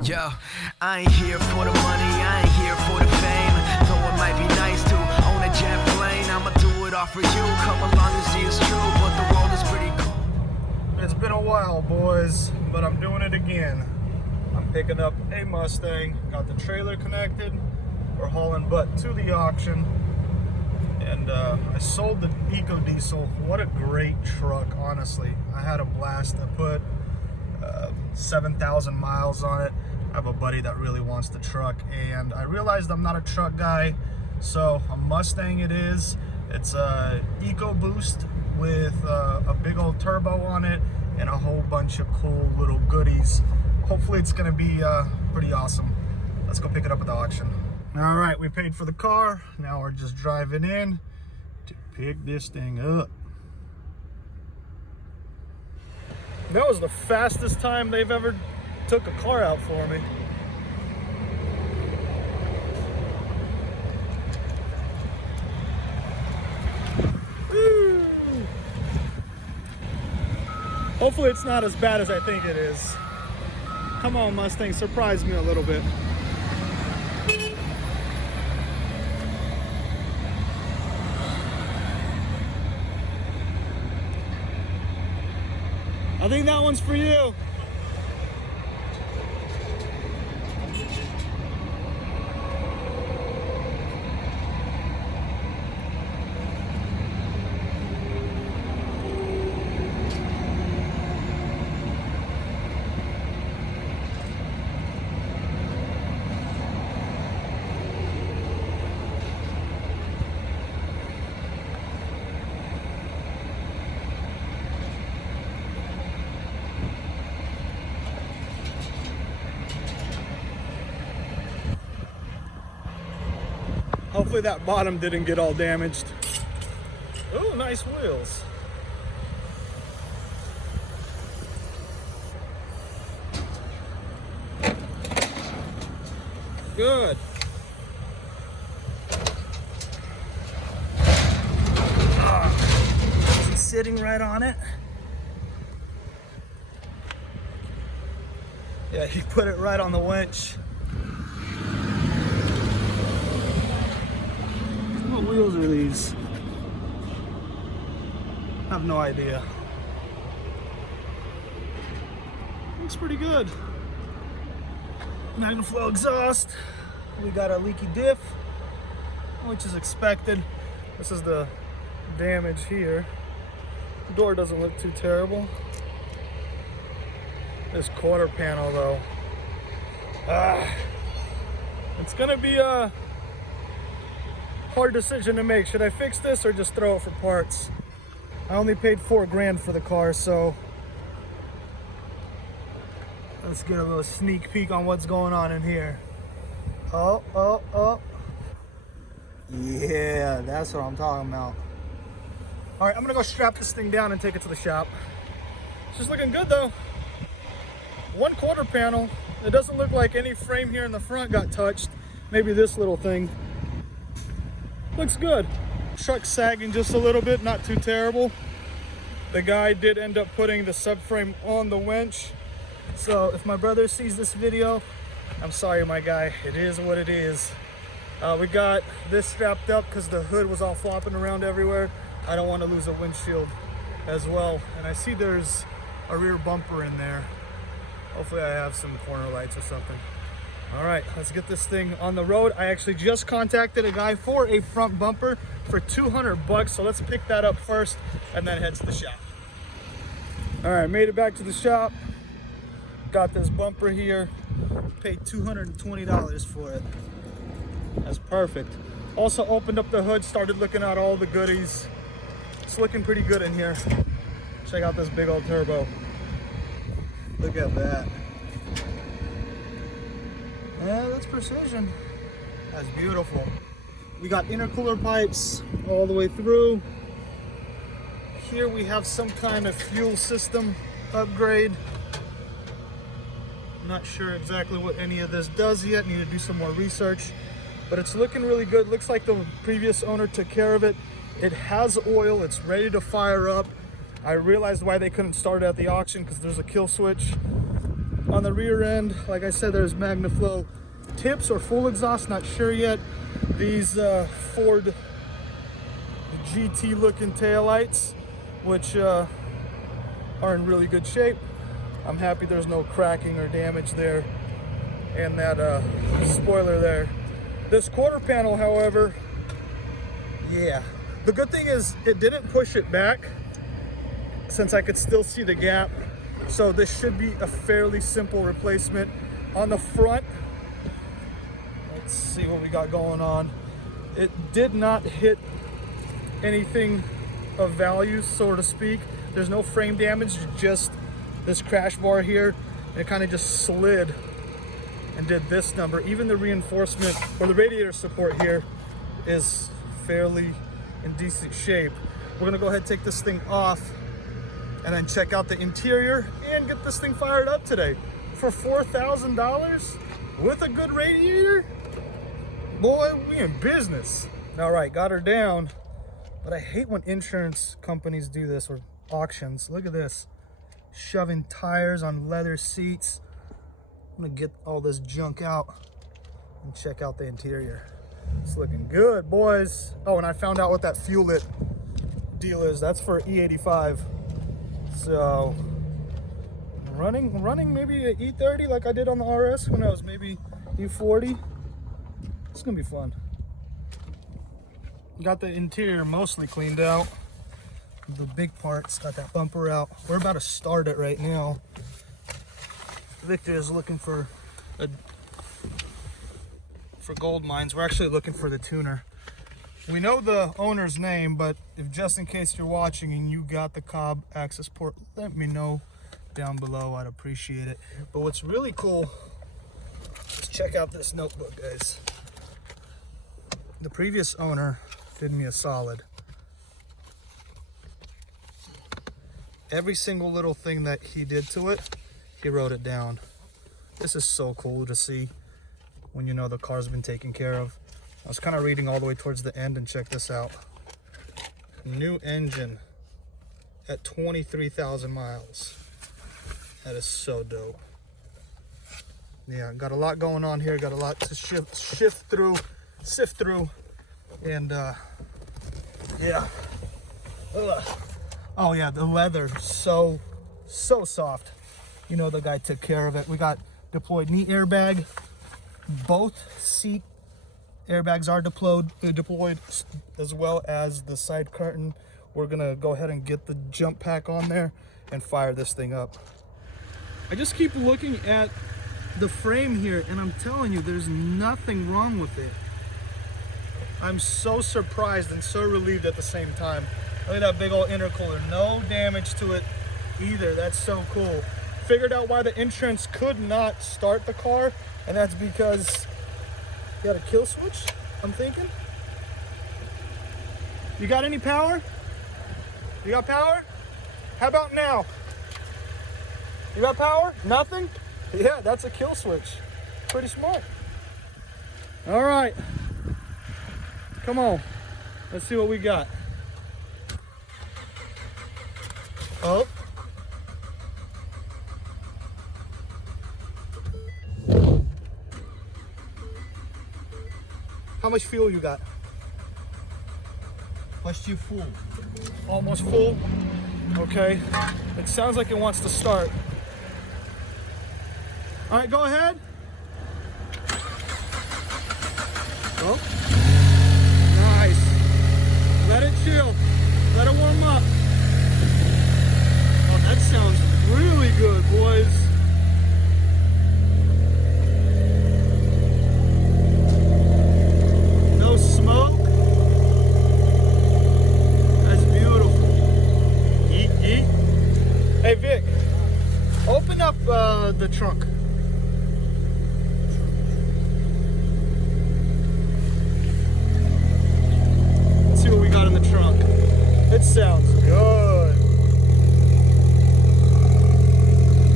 Yo, I ain't here for the money, I ain't here for the fame. Though it might be nice to own a jet plane, I'ma do it all for you. Come along and see it's true, but the world is pretty cool. It's been a while, boys, but I'm doing it again. I'm picking up a Mustang, got the trailer connected. We're hauling butt to the auction. And I sold the Eco Diesel. What a great truck, honestly. I had a blast. I put 7,000 miles on it. I have a buddy that really wants the truck, and I realized I'm not a truck guy, so a Mustang it is. It's a Eco Boost with a big old turbo on it and a whole bunch of cool little goodies. Hopefully it's gonna be pretty awesome. Let's go pick it up at the auction. All right, we paid for the car. Now we're just driving in to pick this thing up. That was the fastest time they've ever took a car out for me. Woo! Hopefully it's not as bad as I think it is. Come on, Mustang, surprise me a little bit. I think that one's for you. Hopefully that bottom didn't get all damaged. Oh, nice wheels. Good. It's sitting right on it. Yeah, he put it right on the winch. What wheels are these? I have no idea. Looks pretty good. Magnaflow exhaust. We got a leaky diff, which is expected. This is the damage here. The door doesn't look too terrible. This quarter panel though. It's gonna be a hard decision to make. Should I fix this or just throw it for parts? I only paid $4 grand for the car, so let's get a little sneak peek on what's going on in here. Oh. Yeah, that's what I'm talking about. All right, I'm gonna go strap this thing down and take it to the shop. It's just looking good though. One quarter panel. It doesn't look like any frame here in the front got touched. Maybe this little thing. Looks good. Truck's sagging just a little bit, not too terrible. The guy did end up putting the subframe on the winch. So if my brother sees this video, I'm sorry, my guy. It is what it is. We got this strapped up because the hood was all flopping around everywhere. I don't want to lose a windshield as well. And I see there's a rear bumper in there. Hopefully I have some corner lights or something. All right, let's get this thing on the road. I actually just contacted a guy for a front bumper for 200 bucks. So let's pick that up first and then head to the shop. All right, made it back to the shop. Got this bumper here. Paid $220 for it. That's perfect. Also opened up the hood, started looking at all the goodies. It's looking pretty good in here. Check out this big old turbo. Look at that. Yeah, that's precision. That's beautiful. We got intercooler pipes all the way through. Here we have some kind of fuel system upgrade. I'm not sure exactly what any of this does yet. Need to do some more research, but it's looking really good. Looks like the previous owner took care of it. It has oil, it's ready to fire up. I realized why they couldn't start it at the auction, because there's a kill switch. On the rear end, like I said, there's MagnaFlow tips or full exhaust, not sure yet. These Ford GT looking taillights, which are in really good shape. I'm happy there's no cracking or damage there. And that spoiler there. This quarter panel, however, yeah. The good thing is it didn't push it back, since I could still see the gap. So this should be a fairly simple replacement. On the front, let's see what we got going on. It did not hit anything of value, so to speak. There's no frame damage, just this crash bar here. And it kind of just slid and did this number. Even the reinforcement or the radiator support here is fairly in decent shape. We're gonna go ahead and take this thing off and then check out the interior and get this thing fired up today. For $4,000 with a good radiator, boy, we in business. All right, got her down, but I hate when insurance companies do this, or auctions. Look at this, shoving tires on leather seats. I'm gonna get all this junk out and check out the interior. It's looking good, boys. Oh, and I found out what that fuel lit deal is. That's for E85. So running maybe an E30 like I did on the RS when I was maybe E40. It's gonna be fun. Got the interior mostly cleaned out. The big parts, got that bumper out. We're about to start it right now. Victor is looking for gold mines. We're actually looking for the tuner. We know the owner's name, but if just in case you're watching and you got the Cobb access port, let me know down below. I'd appreciate it. But what's really cool is check out this notebook, guys. The previous owner did me a solid. Every single little thing that he did to it, he wrote it down. This is so cool to see when you know the car's been taken care of. I was kind of reading all the way towards the end, and check this out. New engine at 23,000 miles. That is so dope. Yeah, got a lot going on here. Got a lot to sift through. And yeah. Ugh. Oh yeah, the leather, so soft. You know the guy took care of it. We got deployed knee airbag. Both seat airbags are deployed as well as the side curtain. We're gonna go ahead and get the jump pack on there and fire this thing up. I just keep looking at the frame here, and I'm telling you, there's nothing wrong with it. I'm so surprised and so relieved at the same time. Look at that big old intercooler, no damage to it either. That's so cool. Figured out why the insurance could not start the car, and that's because you got a kill switch, I'm thinking. You got any power? You got power? How about now? You got power? Nothing? Yeah, that's a kill switch. Pretty smart. All right. Come on. Let's see what we got. Oh. How much fuel you got? Почти full. Almost full? Okay. It sounds like it wants to start. All right, go ahead. Oh. Nice. Let it chill. Let it warm up. Oh, that sounds really good, boys. No smoke. That's beautiful. Yeet, yeet. Hey, Vic, open up the trunk. Let's see what we got in the trunk. It sounds good.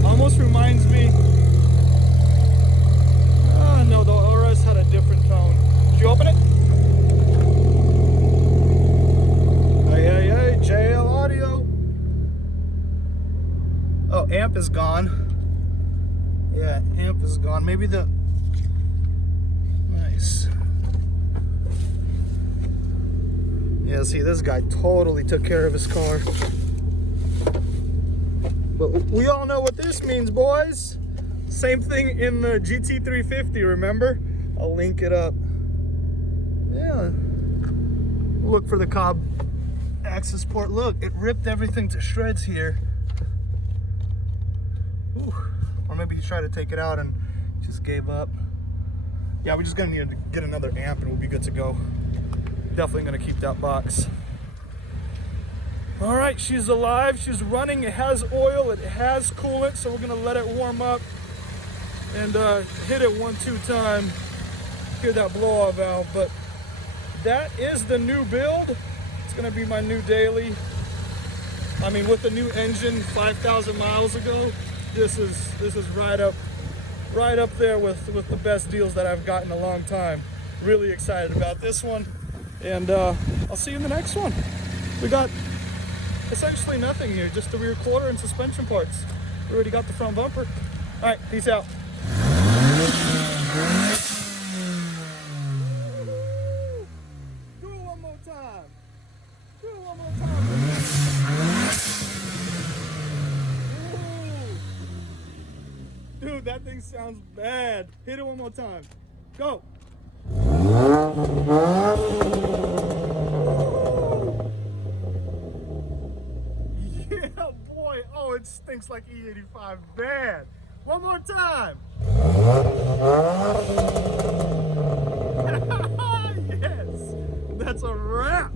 Almost reminds me. Oh no, the RS had a different tone. Did you open it? Hey, JL Audio. Oh, amp is gone. Yeah, amp is gone. Maybe the... Nice. Yeah, see, this guy totally took care of his car. But we all know what this means, boys. Same thing in the GT350, remember? I'll link it up. Yeah. Look for the Cobb access port. Look, it ripped everything to shreds here. Ooh. Or maybe he tried to take it out and just gave up. Yeah, we're just gonna need to get another amp and we'll be good to go. Definitely gonna keep that box. All right, she's alive, she's running, it has oil, it has coolant, so we're gonna let it warm up and hit it 1-2 time, hear that blow-off valve. But that is the new build. It's gonna be my new daily. I mean, with the new engine 5,000 miles ago, this is right up there with the best deals that I've gotten in a long time. Really excited about this one, and I'll see you in the next one. We got essentially nothing here, just the rear quarter and suspension parts. We already got the front bumper. All right, peace out. Do it one more time. Do it one more time. Ooh. Dude, that thing sounds bad. Hit it one more time. Go. Yeah, boy. Oh, it stinks like E85 bad. One more time. Yes, that's a wrap.